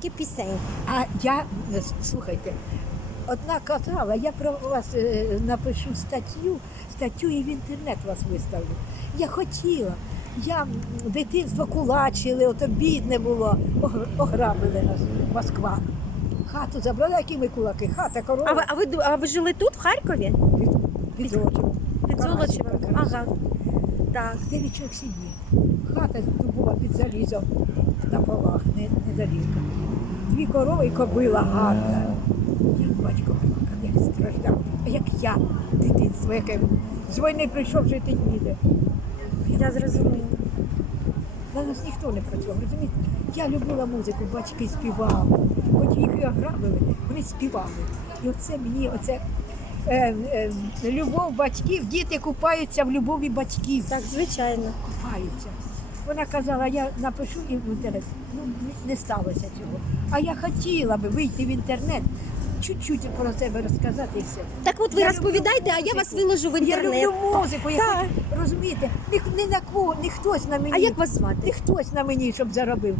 тільки пісень. А я, слухайте, одна казала, я про вас е, напишу статтю, статтю і в інтернет вас виставлю. Я хотіла. Я дитинство кулачили, ото бідне було, ограбили нас Москва. Хату забрали, які ми кулаки, хата, корова. А ви, а ви, а ви жили тут, в Харкові? під, під. Під Карасіва, Золочевом? Карасіва. Ага. Так. Девічок сидів. Хата тут була під залізом на полах, не, недаліко. Дві корови і кобила гарна. Як батько плакав, як страждав. А як я, дитинство, яке з війни прийшов жити ніде. Я зрозуміла. На нас ніхто не працював, розумієте? Я любила музику, батьки співали. Хоч їх і ограбили, вони співали. І оце мені, оце любов батьків, діти купаються в любові батьків. Так, звичайно. купаються. Вона казала, я напишу і в інтернет. Ну, не сталося цього. А я хотіла би вийти в інтернет, чуть-чуть про себе розказати і все. Так от ви Я розповідайте, а я вас виложу в інтернет. Я люблю музику, я Так. хочу, розумієте, ні, ні на кого, ні хтось на мені. А як вас звати? Не хтось на мені, щоб заробив.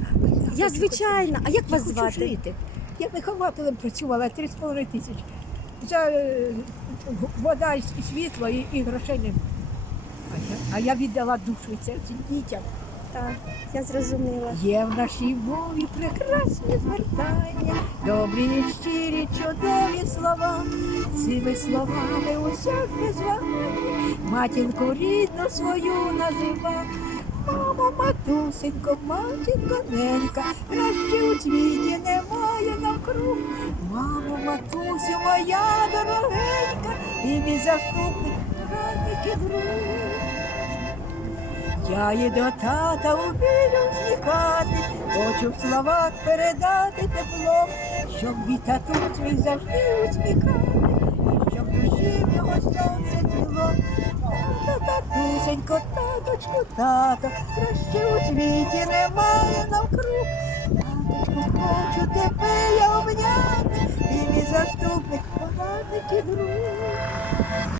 Я хочу звичайно. А як я вас хочу звати? жити. Я вихователем працювала 3,5 тисячі. За е, вода і світло і, і грошей не. А я, а я віддала душу і серце дітям. Так, я зрозуміла. Є в нашій мові прекрасні звертання, добрі і щирі, чудові слова. Цими словами усяк без вагання матінку рідну свою назива. Мамо, матусенько, матінко, ненька, краще у світі немає навкруг. Мамо, матусю, моя мій заступник, радник і друг. Я і до тата умію зникати, хочу в словах передати тепло, щоб від татусь мій завжди усміхати, і щоб душі в його сонце цвіло. Тато, татусенько, таточку, тато, краще у світі немає навкруг. Таточку, хочу тебе я обняти, ти мій заступник, порадник і друг.